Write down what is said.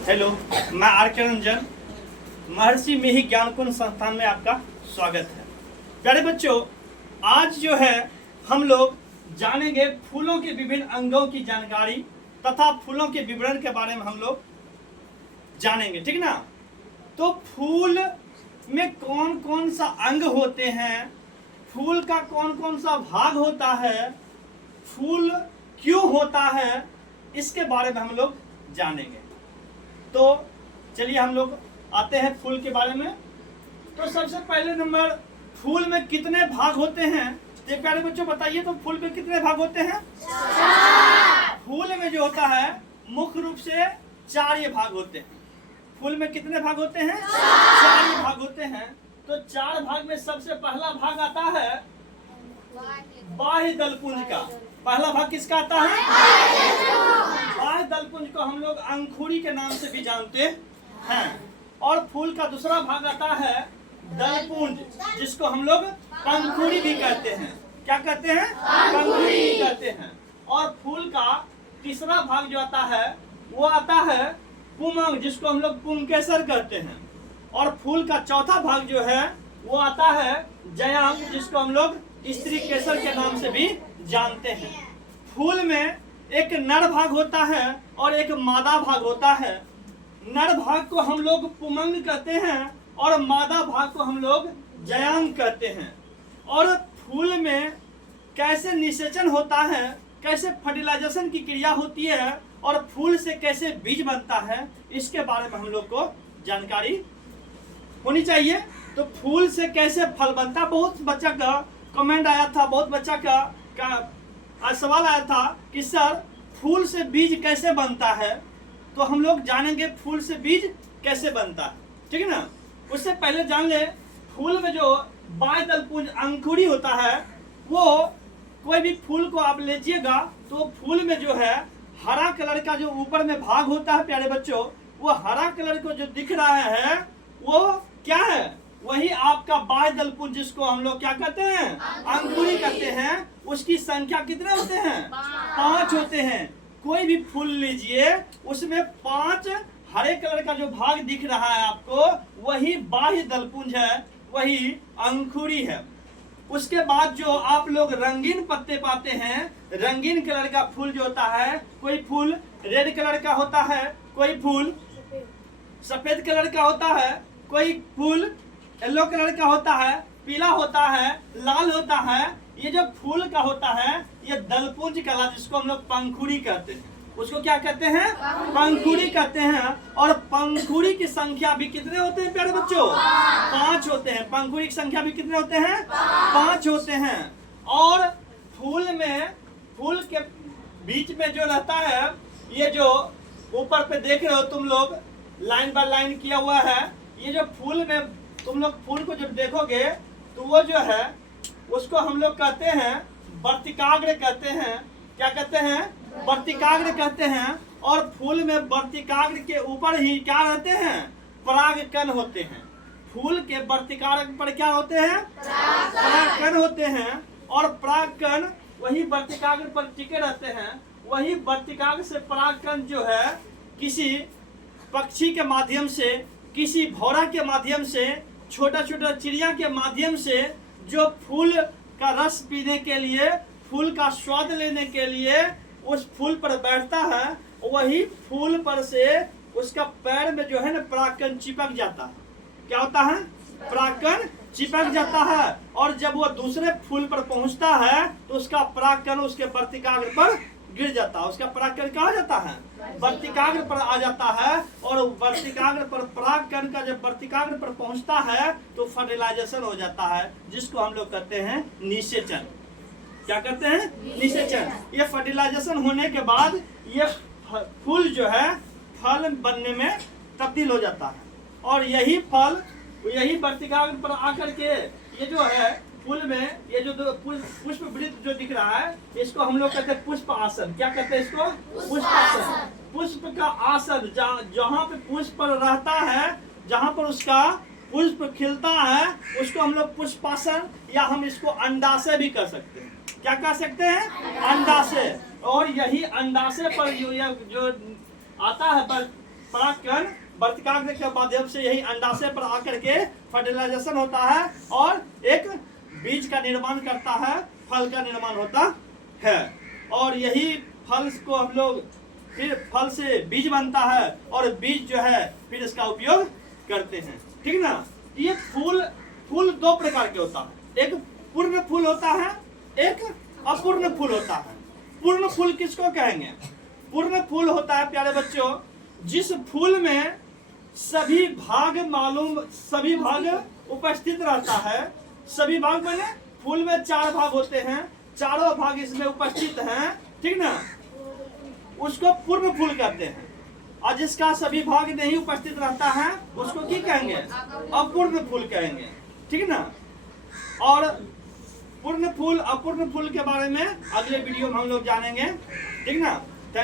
Hello, मैं are के रंजन महर्षि मेही ज्ञान कुंज संस्थान में आपका स्वागत है। प्यारे बच्चों, आज जो है हम लोग जानेंगे फूलों के विभिन्न अंगों की जानकारी तथा फूलों के विवरण के बारे में हम लोग जानेंगे, ठीक ना। तो फूल में कौन कौन सा अंग होते हैं, फूल का कौन कौन सा भाग होता है, फूल क्यों होता है, इसके बारे में हम लोग जानेंगे। तो चलिए हम लोग आते हैं फूल के बारे में। तो सबसे पहले नंबर, फूल में कितने भाग होते हैं? तो प्यारे बच्चों बताइए, तो फूल में कितने भाग होते हैं? फूल में जो होता है मुख्य रूप से 4 ये भाग होते हैं। फूल में कितने भाग होते हैं? 4 ये भाग होते हैं। तो 4 भाग में सबसे पहला भाग आता है बाह्य दलपुंज का। पहला भाग किसका आता है? बाह्य दलपुंज को हम लोग अंकुरी के नाम से भी जानते हैं। और फूल का दूसरा भाग आता है दलपुंज, जिसको हम लोग पंखुड़ी भी कहते हैं। क्या कहते हैं? पंखुड़ी भी कहते हैं। और फूल का तीसरा भाग जो आता है वो आता है पुमंग, जिसको हम लोग पुंकेसर कहते हैं। और फूल का चौथा भाग जो है वो आता है जयांग, जिसको हम लोग स्त्री केसर के नाम से भी जानते हैं। फूल में एक नर भाग होता है और एक मादा भाग होता है। नर भाग को हम लोग पुमंग कहते हैं और मादा भाग को हम लोग जयांग कहते हैं। और फूल में कैसे निषेचन होता है, कैसे फर्टिलाइजेशन की क्रिया होती है और फूल से कैसे बीज बनता है, इसके बारे में हम लोग को जानकारी होनी चाहिए। तो फूल से कैसे फल बनता, बहुत बच्चा का कमेंट आया था, बहुत बच्चा का आज सवाल आया था कि सर फूल से बीज कैसे बनता है। तो हम लोग जानेंगे फूल से बीज कैसे बनता है, ठीक है ना। उससे पहले जान ले, फूल में जो बाह्य दलपुंज अंकुरी होता है, वो कोई भी फूल को आप लीजिएगा तो फूल में जो है हरा कलर का जो ऊपर में भाग होता है प्यारे बच्चों, वो हरा कलर को जो दिख रहा है वो क्या है? वही आपका बाह्य दलपुंज, जिसको हम लोग क्या कहते हैं? अंकुरी कहते हैं। उसकी संख्या कितने होते हैं? 5 होते हैं। कोई भी फूल लीजिए, उसमें 5 हरे कलर का जो भाग दिख रहा है आपको, वही बाह्य दलपुंज है, वही अंकुरी है। उसके बाद जो आप लोग रंगीन पत्ते पाते हैं, रंगीन कलर का फूल जो होता है, कोई फूल रेड कलर का होता है, कोई फूल सफेद कलर का होता है, कोई फूल येलो कलर का होता है, पीला होता है, लाल होता है। ये जो फूल का होता है ये दलपुंज कला, जिसको हम लोग पंखुड़ी कहते हैं। उसको क्या कहते हैं? पंखुड़ी कहते हैं। और पंखुड़ी की संख्या भी कितने होते हैं प्यारे बच्चों? 5 होते हैं। पंखुड़ी की संख्या भी कितने होते हैं? 5 होते हैं। और फूल में, फूल के बीच में जो रहता है, ये जो ऊपर पे देख रहे हो तुम लोग, लाइन बाय लाइन किया हुआ है, ये जो फूल में तुम लोग फूल को जब देखोगे तो वो जो है उसको हम लोग कहते हैं वर्तिकाग्र कहते हैं। क्या कहते हैं? वर्तिकाग्र कहते हैं। और फूल में वर्तिकाग्र के ऊपर ही क्या रहते हैं? परागकण होते हैं। फूल के वर्तिकाग्र पर क्या होते हैं? परागकण होते हैं। और परागकण वही वर्तिकाग्र पर टिके रहते हैं। वही वर्तिकाग्र से परागकण जो है किसी पक्षी के माध्यम से, किसी भौरा के माध्यम से, छोटा छोटा चिड़िया के माध्यम से, जो फूल का रस पीने के लिए, फूल का स्वाद लेने के लिए उस फूल पर बैठता है, वही फूल पर से उसका पैर में जो है ना परागकण चिपक जाता है। क्या होता है? परागकण चिपक जाता है। और जब वो दूसरे फूल पर पहुंचता है तो उसका परागकण उसके वर्तिकाग्र पर गिर जाता है। उसका परागकण क्या हो जाता है? वर्तिकाग्र पर आ जाता है। और वर्तिकाग्र पर परागकण का जब वर्तिकाग्र पर पहुंचता है तो फर्टिलाइजेशन हो जाता है, जिसको हम लोग कहते हैं निषेचन। क्या कहते हैं? निषेचन। ये फर्टिलाइजेशन होने के बाद ये फूल जो है फल बनने में तब्दील हो जाता है। और यही फल, यही वर्तिकाग्र पर आकर के ये जो है फूल में, ये जो पुष्प वृत्त जो दिख रहा है, इसको हम लोग कहते हैं पुष्प आसन। क्या कहते हैं इसको? पुष्प आसन। पुष्प का आसन, जहाँ पे पुष्प रहता है, जहाँ पर उसका पुष्प खिलता है, उसको हम लोग पुष्पासन, या हम इसको अंडाशय भी कर सकते हैं। क्या कह सकते हैं? अंडाशय। और यही अंडाशय पर जो आता है परागकण, वर्तिकाग्र के माध्यम से यही अंडाशय पर आकर के फर्टिलाइजेशन होता है और एक बीज का निर्माण करता है, फल का निर्माण होता है। और यही फल को हम लोग फिर फल से बीज बनता है और बीज जो है फिर इसका उपयोग करते हैं, ठीक ना। ये फूल दो प्रकार के होता है, एक पूर्ण फूल होता है, एक अपूर्ण फूल होता है। पूर्ण फूल किसको कहेंगे? पूर्ण फूल होता है प्यारे बच्चों जिस फूल में सभी भाग उपस्थित रहता है। सभी भाग माने फूल में 4 भाग होते हैं, चारों भाग इसमें उपस्थित हैं, ठीक ना, उसको पूर्ण फूल कहते हैं। और जिसका सभी भाग नहीं उपस्थित रहता है उसको क्या कहेंगे? अपूर्ण फूल कहेंगे, ठीक ना। और पूर्ण फूल अपूर्ण फूल के बारे में अगले वीडियो में हम लोग जानेंगे, ठीक ना।